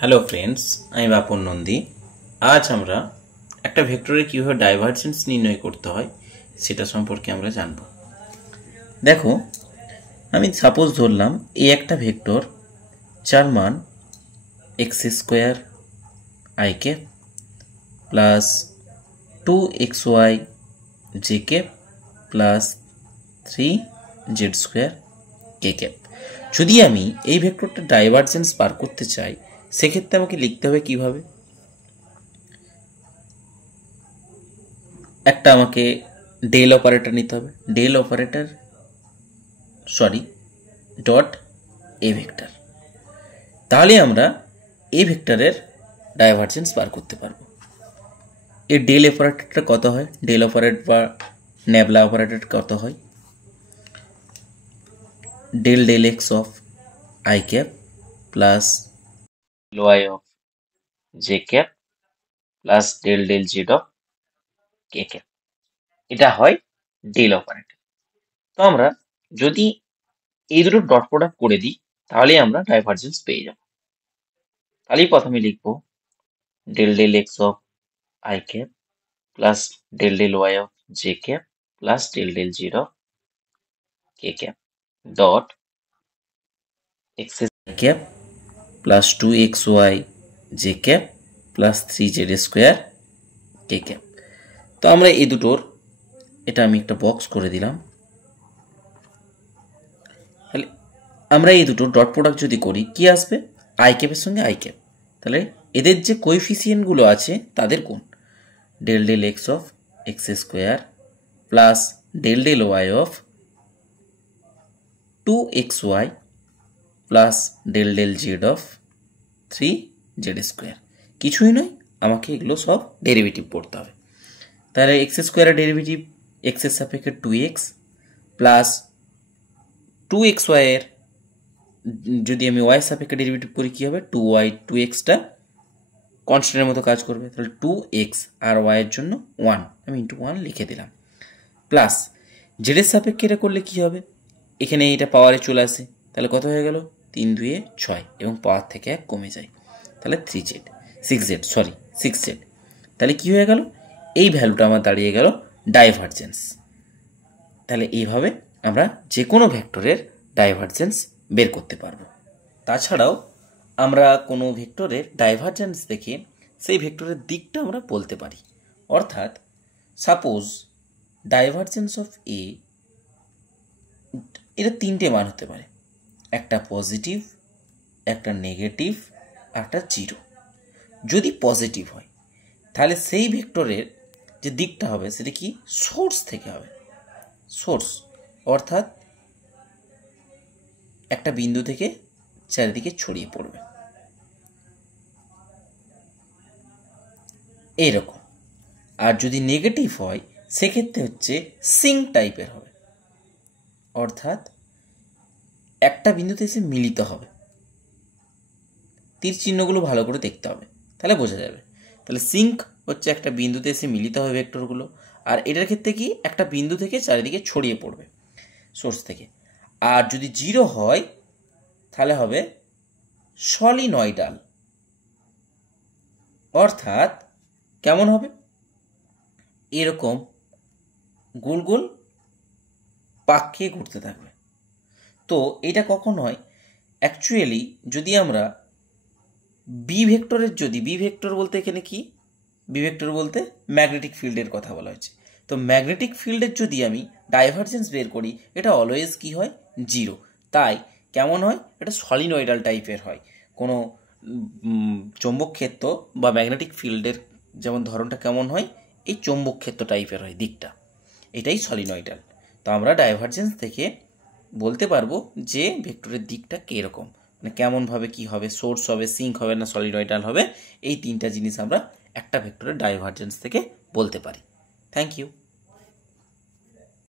Hello friends, আমি বাপন নন্দী। আজ আমরা একটা ভেক্টরে কীভাবে ডাইভারজেন্স নির্ণয় করতে হয় সেটা সম্পর্কে আমরা জানব। দেখো, আমি সাপোজ ধরলাম এই একটা ভেক্টর যার মান x square I cap plus 2xy j cap plus 3z square k cap. যদি আমি এই ভেক্টরটা ডাইভারজেন্স বার করতে চাই সেক্ষেত্রে আমাকে লিখতে হবে কিভাবে। একটা আমাকে ডেল অপারেটর নিতে হবে, del operator dot A vector. তাহলে আমরা এই ভেক্টরের ডাইভারজেন্স বার করতে পারবো। এই ডেল অপারেটরটা কত হয়, ডেল অপারেটর বা নেবলা অপারেটর কত হয়, del del x of i cap plus y of j cap plus del del z of k cap. এটা হয় ডেল অপারেটর। তো আমরা যদি এই দুটো ডট প্রোডাক্ট করে দিই তাহলে আমরা ডাইভারজেন্স পেয়ে যাব। তাহলেই প্রথমে লিখবো del del x of i cap plus del del y of j cap plus del del z of k cap dot x cap plus 2xy j cap plus 3z square k cap. তো আমরা এই দুটোর এটা আমি একটা box করে দিলাম। তাহলে আমরা এই দুটো ডট প্রোডাক্ট যদি করি কি আসবে, আই ক্যাপের সঙ্গে আই ক্যাপ। তাহলে এদের যে কোএফিসিয়েন্টগুলো আছে তাদের গুণ, del del x of x square plus del del y of 2xy plus del del z of 3z square. কিছুই নয়, আমাকে এগুলো সব ডেরিভেটিভ পড়তে হবে। তাহলে এক্স স্কোয়ারের ডেরিভেটিভ এক্সের সাপেক্ষে 2x প্লাস 2xy এর যদি আমি ওয়াই সাপেক্ষে ডেরিভেটিভ করি কি হবে, 2y 2xটা কনস্ট্যান্টের মতো কাজ করবে। তাহলে 2x আর y এর জন্য 1, আমি ইন্টু 1 লিখে দিলাম। প্লাস জেডের সাপেক্ষে এটা করলে কি হবে, এখানে এটা পাওয়ারে চলে আসে, তাহলে কত হয়ে গেল 3 2 6 এবং পাওয়ার থেকে 1 কমে যায়, তাহলে 6z। তাহলে কি হয়ে গেল, এই ভ্যালুটা আমার দাঁড়িয়ে গেল ডাইভারজেন্স। তাহলে এইভাবে আমরা যে কোনো ভেক্টরের ডাইভারজেন্স বের করতে পারবো। তাছাড়াও আমরা কোনো ভেক্টরের ডাইভারজেন্স দেখে সেই ভেক্টরের দিকটা আমরা বলতে পারি। অর্থাৎ সাপোজ ডাইভারজেন্স অফ এ, এটা তিনটে মান হতে পারে, একটা পজিটিভ, একটা নেগেটিভ, একটা জিরো। যদি পজিটিভ হয় তাহলে সেই ভেক্টরের যে দিকটা হবে সেটা কি, সোর্স থেকে হবে। সোর্স অর্থাৎ একটা বিন্দু থেকে চারিদিকে ছড়িয়ে পড়বে এইরকম। আর যদি নেগেটিভ হয় সেক্ষেত্রে হচ্ছে সিঙ্ক টাইপের হবে, অর্থাৎ একটা বিন্দুতে এসে মিলিত হবে। তীর চিহ্নগুলো ভালো করে দেখতে হবে, তাহলে বোঝা যাবে। তাহলে সিঙ্ক হচ্ছে একটা বিন্দুতে এসে মিলিত হবে ভেক্টরগুলো, আর এটার ক্ষেত্রে কি একটা বিন্দু থেকে চারিদিকে ছড়িয়ে পড়বে সোর্স থেকে। আর যদি জিরো হয় তাহলে হবে সলিনয়েডাল, অর্থাৎ কেমন হবে, এরকম গোল গোল পাক খেয়ে ঘুরতে থাকবে। তো এটা কখন হয়, অ্যাকচুয়ালি যদি আমরা বি ভেক্টরের, যদি বি ভেক্টর বলতে এখানে কি, বি ভেক্টর বলতে ম্যাগনেটিক ফিল্ডের কথা বলা হয়েছে। তো ম্যাগনেটিক ফিল্ডের যদি আমি ডাইভারজেন্স বের করি এটা অলওয়েজ কি হয়, জিরো। তাই কেমন হয়, এটা সলিনয়েডাল টাইপের হয়। কোনো চৌম্বক ক্ষেত্র বা ম্যাগনেটিক ফিল্ডের যেমন ধরনটা কেমন হয়, এই চৌম্বক ক্ষেত্র টাইপের হয় দিকটা, এটাই সলিনয়েডাল। তো আমরা ডাইভারজেন্স থেকে বলতে পারবো যে ভেক্টরের দিকটা কীরকম, মানে কেমনভাবে কি হবে, সোর্স হবে, সিঙ্ক হবে না সলিনয়েডাল হবে, এই তিনটা জিনিস আমরা একটা ভেক্টরের ডাইভারজেন্স থেকে বলতে পারি। Thank you.